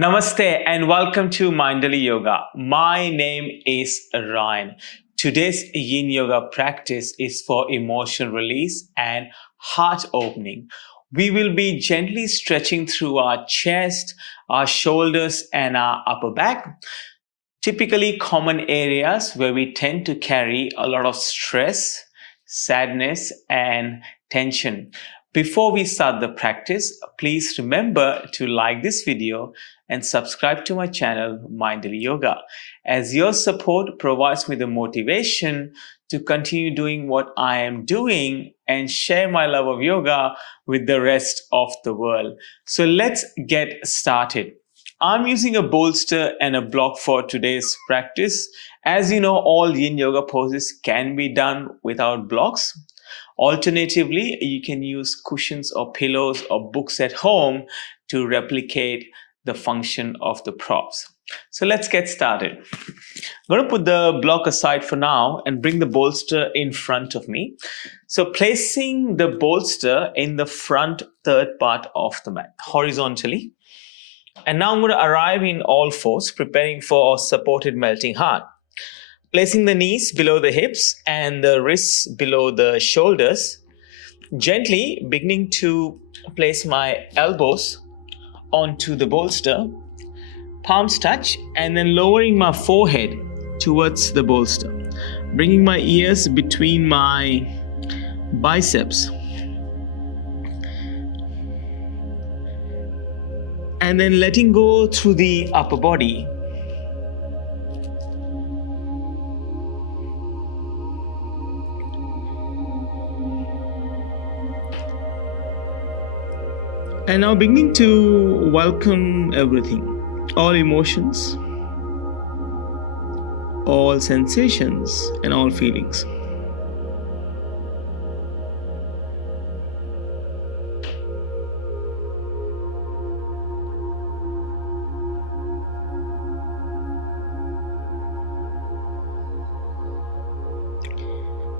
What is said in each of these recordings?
Namaste and welcome to Mindfully Yoga. My name is Ryan. Today's Yin Yoga practice is for emotional release and heart opening. We will be gently stretching through our chest, our shoulders, and our upper back. Typically, common areas where we tend to carry a lot of stress, sadness, and tension. Before we start the practice, please remember to like this video and subscribe to my channel, Mindfully Yoga, as your support provides me the motivation to continue doing what I am doing and share my love of yoga with the rest of the world. So let's get started. I'm using a bolster and a block for today's practice. As you know, all Yin Yoga poses can be done without blocks. Alternatively, you can use cushions or pillows or books at home to replicate the function of the props. So let's get started. I'm going to put the block aside for now and bring the bolster in front of me. So placing the bolster in the front third part of the mat, horizontally. And now I'm going to arrive in all fours, preparing for a supported melting heart. Placing the knees below the hips and the wrists below the shoulders. Gently beginning to place my elbows onto the bolster. Palms touch and then lowering my forehead towards the bolster. Bringing my ears between my biceps. And then letting go through the upper body. And now beginning to welcome everything, all emotions, all sensations, and all feelings.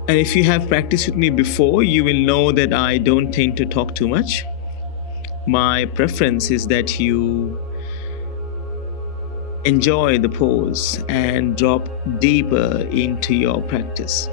And if you have practiced with me before, you will know that I don't tend to talk too much. My preference is that you enjoy the pose and drop deeper into your practice.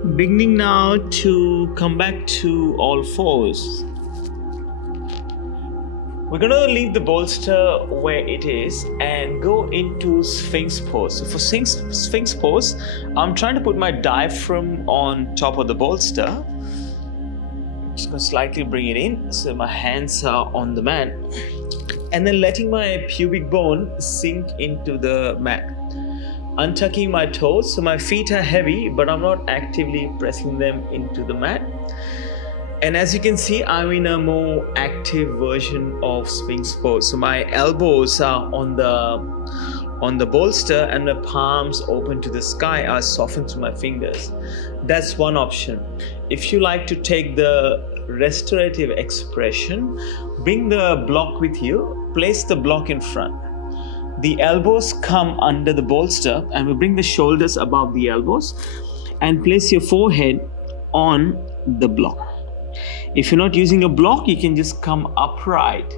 Beginning now to come back to all fours. We're going to leave the bolster where it is and go into Sphinx pose. So for Sphinx pose, I'm trying to put my diaphragm on top of the bolster. Just going to slightly bring it in so my hands are on the mat. And then letting my pubic bone sink into the mat. Untucking my toes, so my feet are heavy, but I'm not actively pressing them into the mat. And as you can see, I'm in a more active version of Sphinx pose. So my elbows are on the bolster and the palms open to the sky are softened through my fingers. That's one option. If you like to take the restorative expression, bring the block with you, place the block in front. The elbows come under the bolster and we bring the shoulders above the elbows and place your forehead on the block. If you're not using a block, you can just come upright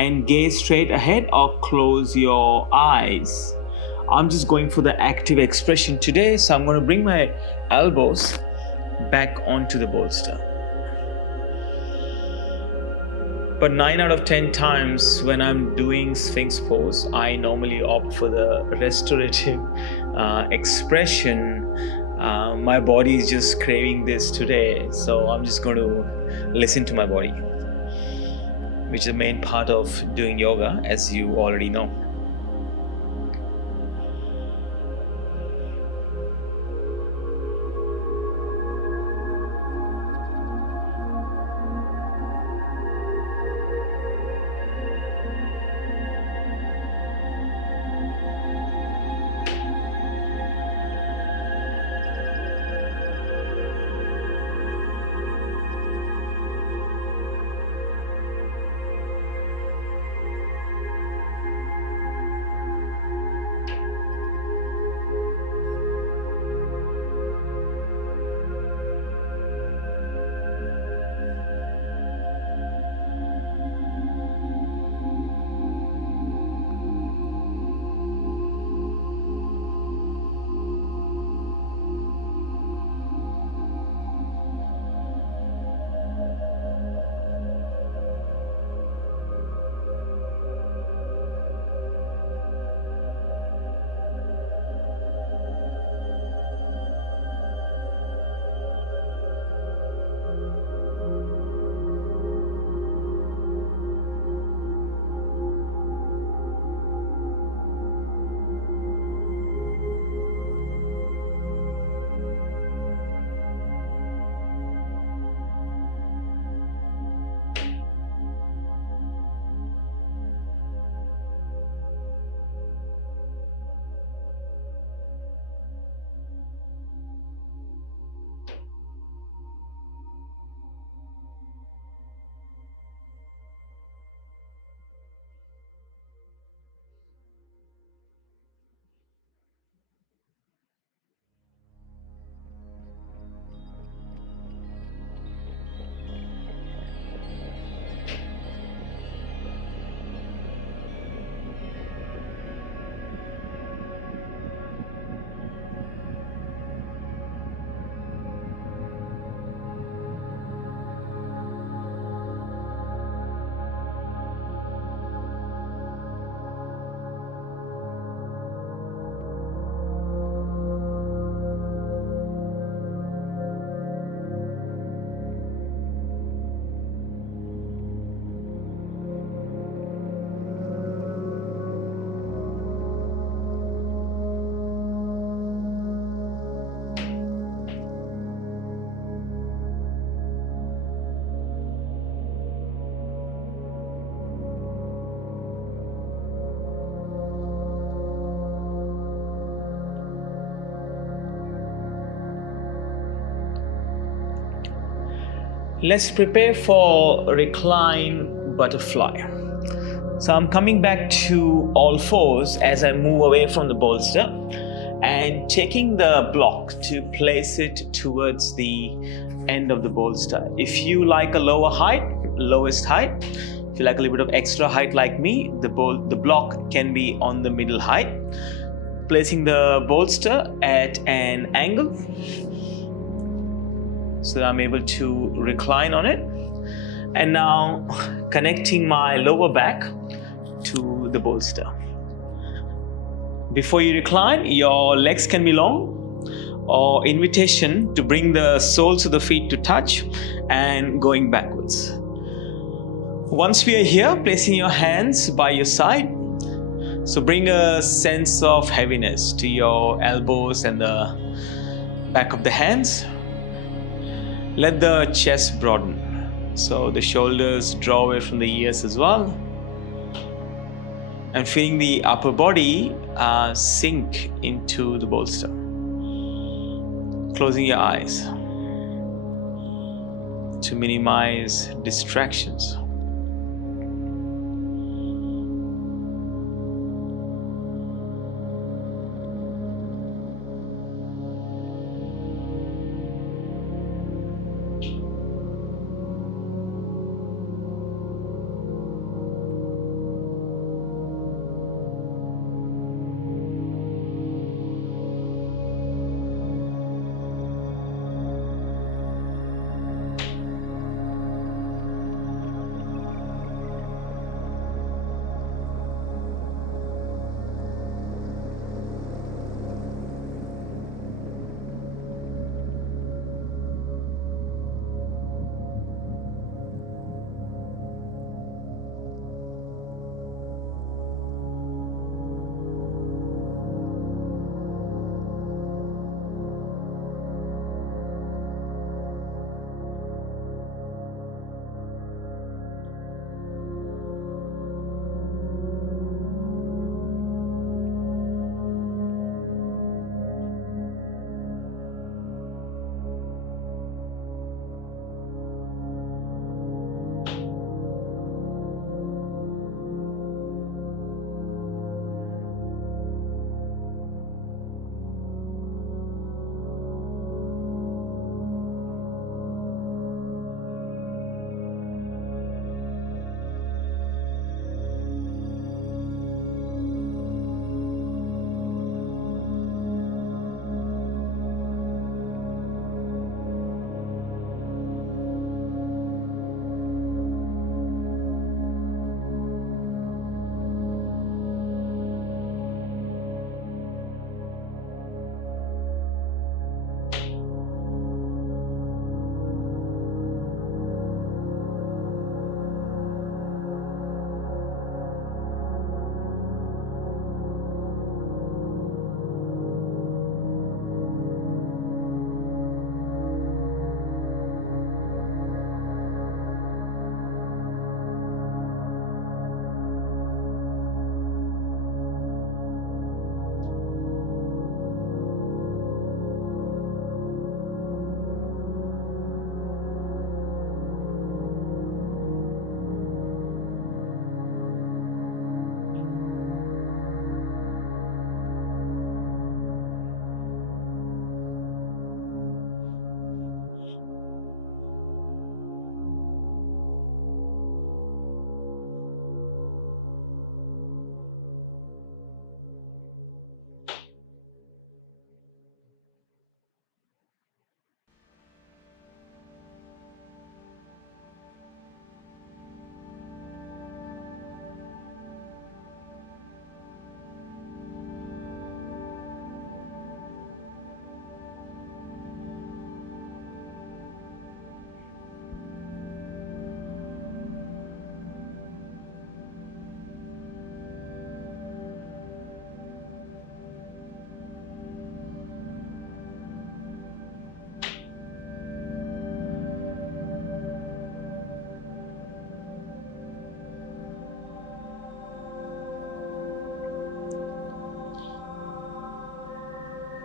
and gaze straight ahead or close your eyes. I'm just going for the active expression today, so I'm going to bring my elbows back onto the bolster. But 9 out of 10 times when I'm doing Sphinx pose, I normally opt for the restorative expression. My body is just craving this today, so I'm just going to listen to my body, which is the main part of doing yoga, as you already know. Let's prepare for Reclined Butterfly. So I'm coming back to all fours as I move away from the bolster and taking the block to place it towards the end of the bolster. If you like a lower height, lowest height. If you like a little bit of extra height like me, the block can be on the middle height. Placing the bolster at an angle. so I'm able to recline on it. And now connecting my lower back to the bolster. Before you recline, your legs can be long, or invitation to bring the soles of the feet to touch and going backwards. Once we are here, placing your hands by your side, so bring a sense of heaviness to your elbows and the back of the hands. Let the chest broaden, so the shoulders draw away from the ears as well. And feeling the upper body sink into the bolster. Closing your eyes to minimize distractions.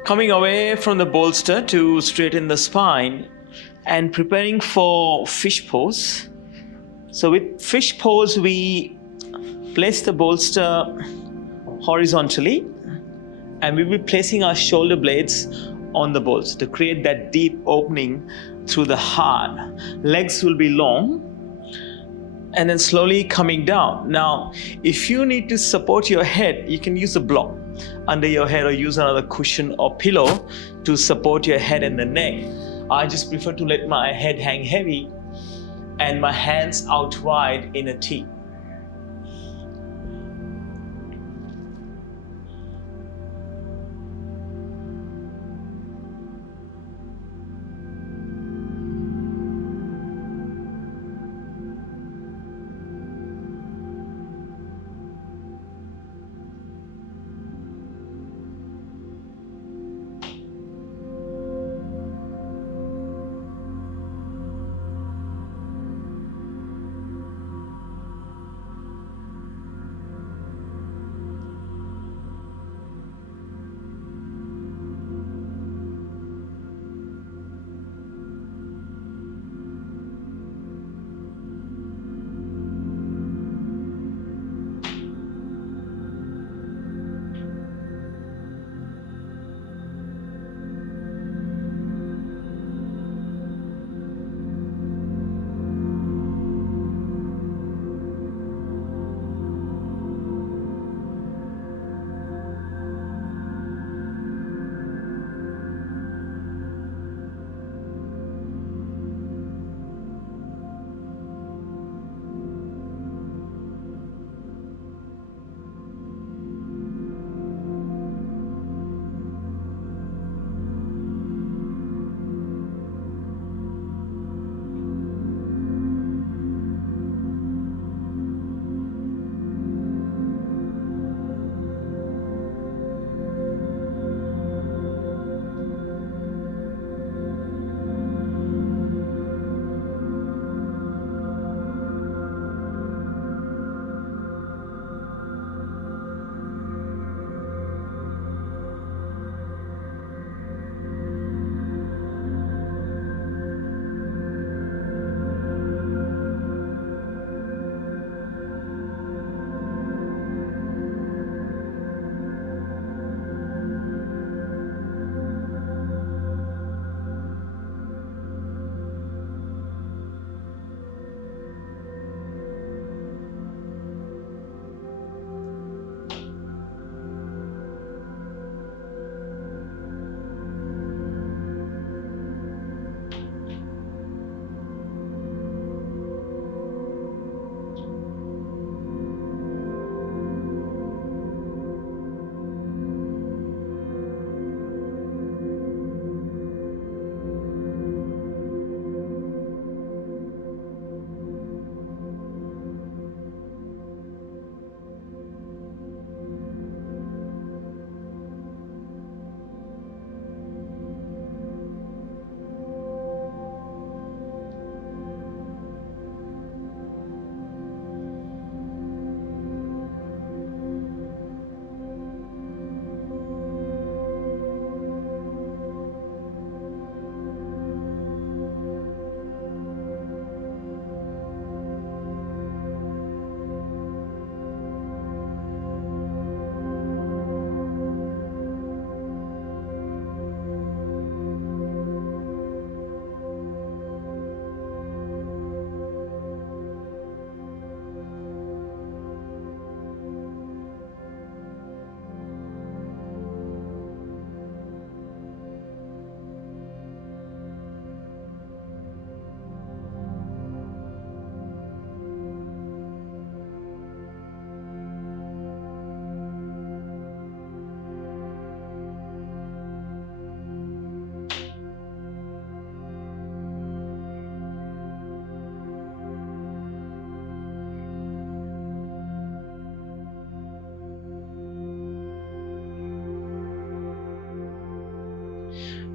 Coming away from the bolster to straighten the spine and preparing for fish pose. So with fish pose, we place the bolster horizontally and we'll be placing our shoulder blades on the bolster to create that deep opening through the heart. Legs will be long and then slowly coming down. Now, if you need to support your head, you can use a block under your head or use another cushion or pillow to support your head and the neck. I just prefer to let my head hang heavy and my hands out wide in a T.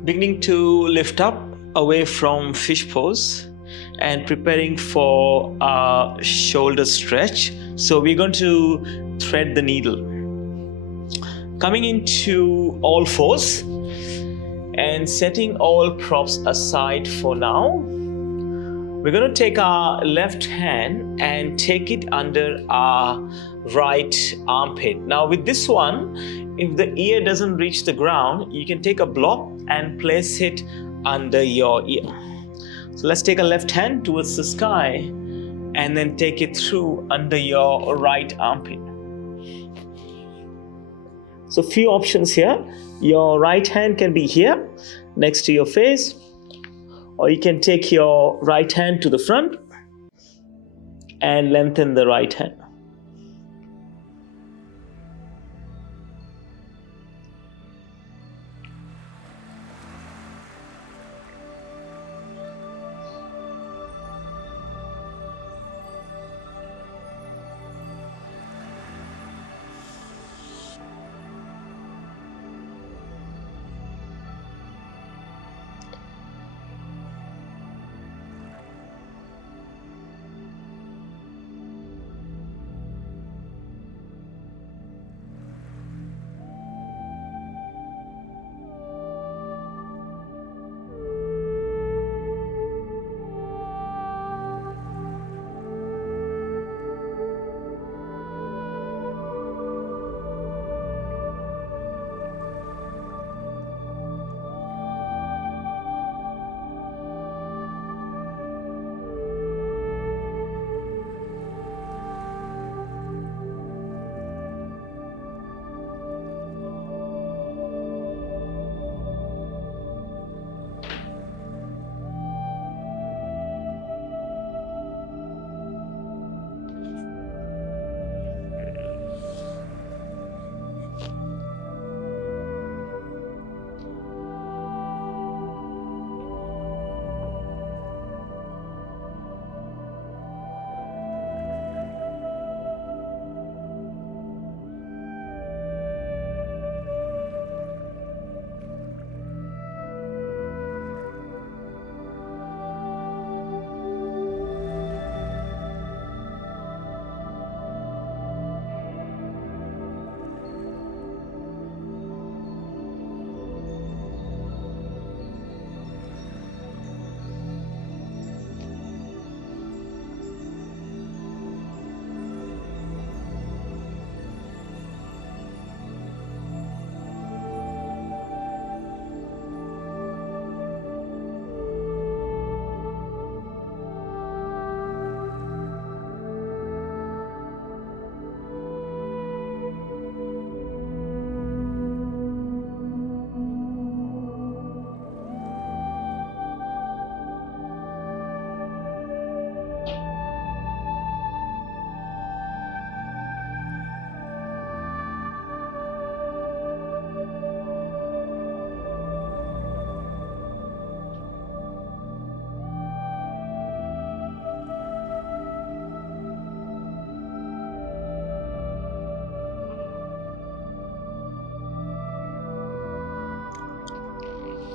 Beginning to lift up away from fish pose and preparing for a shoulder stretch. So we're going to thread the needle. Coming into all fours and setting all props aside for now. We're going to take our left hand and take it under our right armpit. Now with this one, if the ear doesn't reach the ground, you can take a block and place it under your ear. So let's take a left hand towards the sky and then take it through under your right armpit. So few options here. Your right hand can be here next to your face, Or you can take your right hand to the front and lengthen the right hand.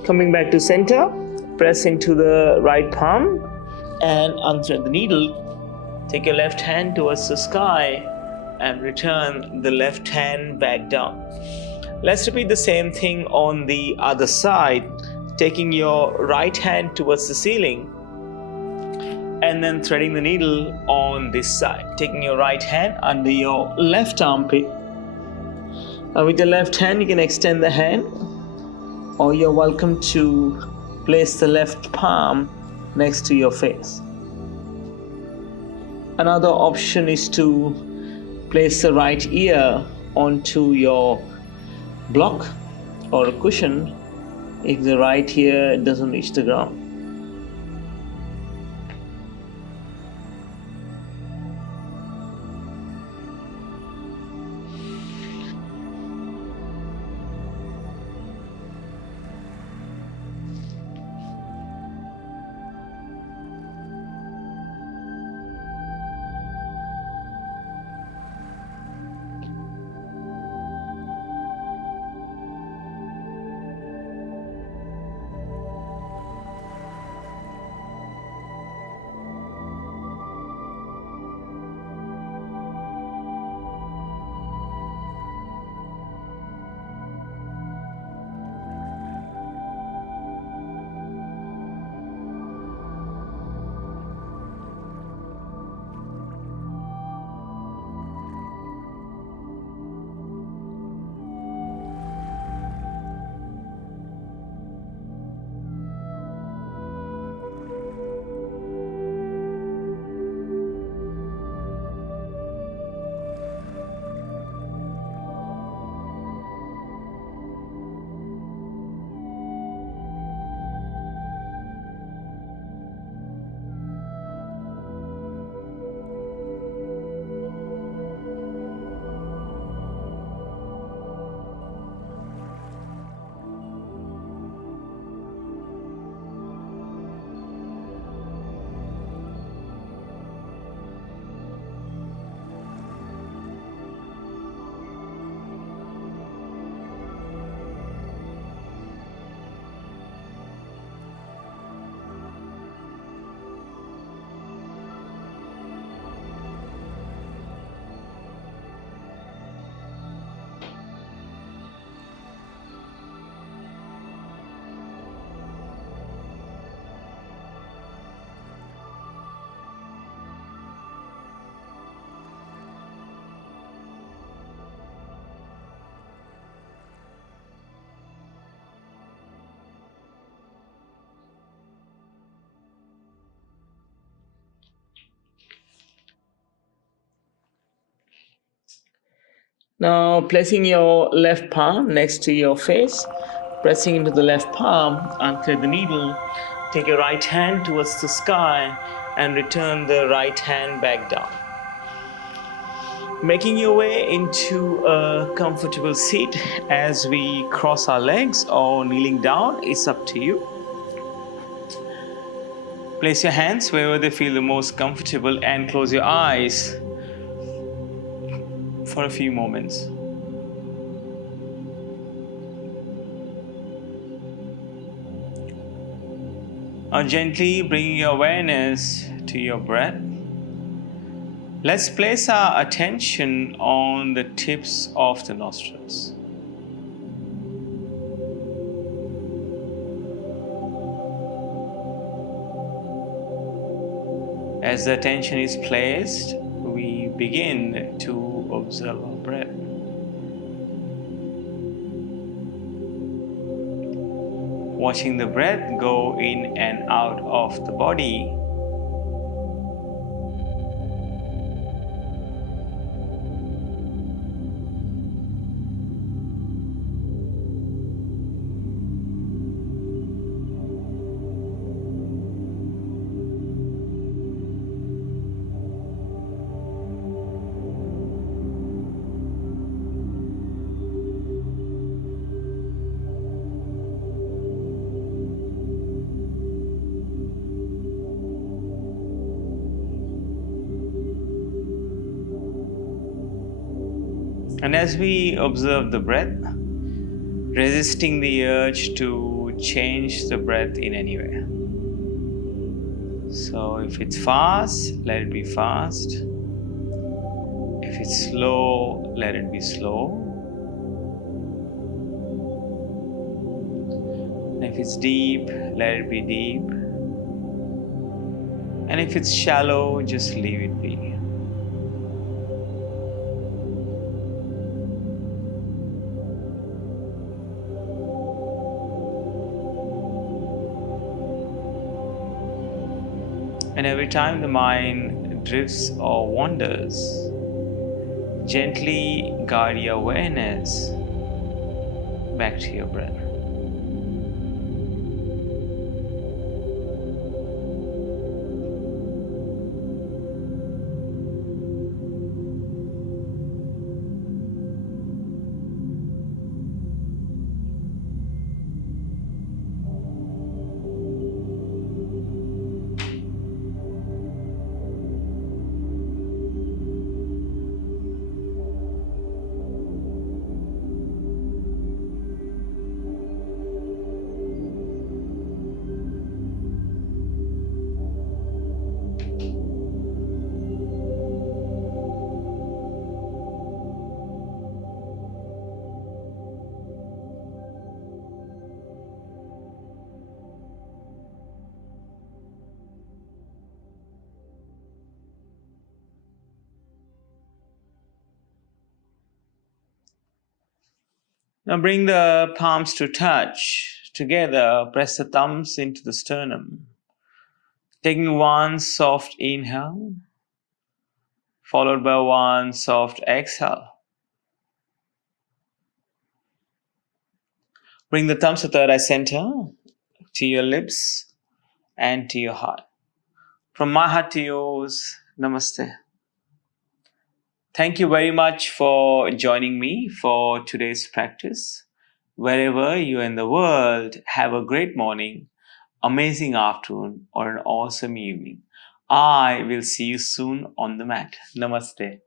Coming back to center, press into the right palm and unthread the needle. Take your left hand towards the sky and return the left hand back down. Let's repeat the same thing on the other side, taking your right hand towards the ceiling and then threading the needle on this side. Taking your right hand under your left armpit. With your left hand, you can extend the hand, or you're welcome to place the left palm next to your face. Another option is to place the right ear onto your block or a cushion if the right ear doesn't reach the ground. Now, placing your left palm next to your face, pressing into the left palm, unclear the needle, take your right hand towards the sky and return the right hand back down. Making your way into a comfortable seat as we cross our legs or kneeling down is up to you. Place your hands wherever they feel the most comfortable and close your eyes for a few moments. Now gently bringing your awareness to your breath. Let's place our attention on the tips of the nostrils. As the attention is placed, we begin to observe our breath. Watching the breath go in and out of the body. And as we observe the breath, resisting the urge to change the breath in any way. So if it's fast, let it be fast. If it's slow, let it be slow. If it's deep, let it be deep. And if it's shallow, just leave it be. And every time the mind drifts or wanders, gently guide your awareness back to your breath. Now bring the palms to touch. Together, press the thumbs into the sternum. Taking one soft inhale, followed by one soft exhale. Bring the thumbs to third eye center, to your lips, and to your heart. From my heart to yours, namaste. Thank you very much for joining me for today's practice. Wherever you are in the world, have a great morning, amazing afternoon, or an awesome evening. I will see you soon on the mat. Namaste.